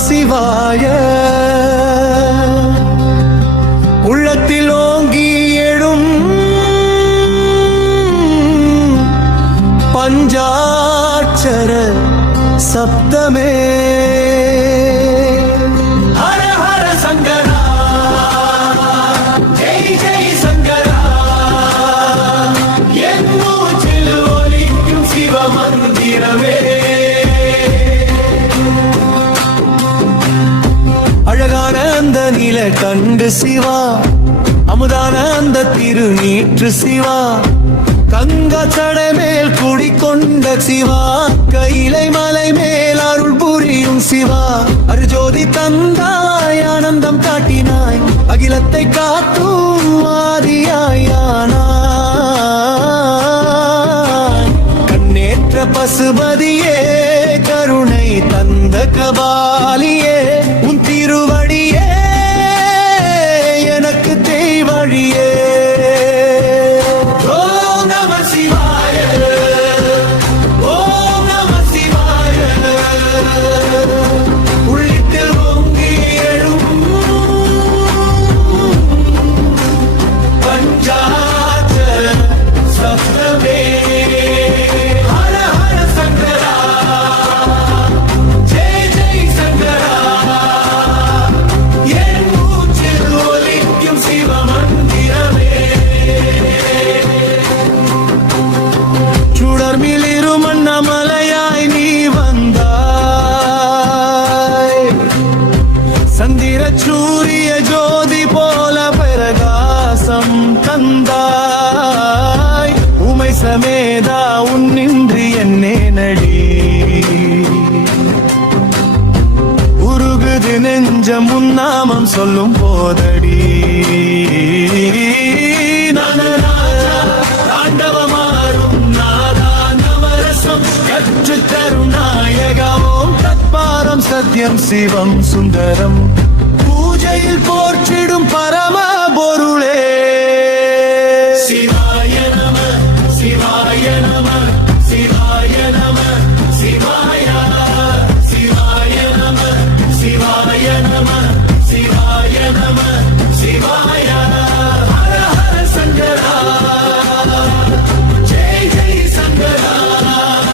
சிவாய உள்ளத்தில் ஓங்கி எழும் பஞ்சாட்சர சப்தமே ஹர ஹர சங்கரா ஜெய் ஜெய் சங்கரா என் மூச்சில் ஒலிக்கும் சிவ மந்திரமே அழகான அந்த நில கண்டு சிவா அமுதான அந்த திருநீற்று சிவா கங்கா சடை மேல் குடிக்கொண்ட சிவா கைலை மலை மேல் அருள் புரியும் சிவா அருஜோதி தந்தாய் ஆனந்தம் காட்டினாய் அகிலத்தை காத்தும் ஆதியாயானாய் கண்ணேற்ற பசுபதியே கருணை தந்த கபாலியே உன் திருவடியே எனக்கு தேவழியே சூரிய ஜோதி போல பிரகாசம் தந்தாய் உமை சமேதா உன்னின்றி என்னே நடி உருகுது நெஞ்சம் உன்னாமம் சொல்லும் போதடி தாண்டவமாறும் நாதா நவரசம் கற்று தருநாயகவோம் தத்பாரம் சத்யம் சிவம் சுந்தரம் பூஜையில் போற்றிடும் பரம பொருளே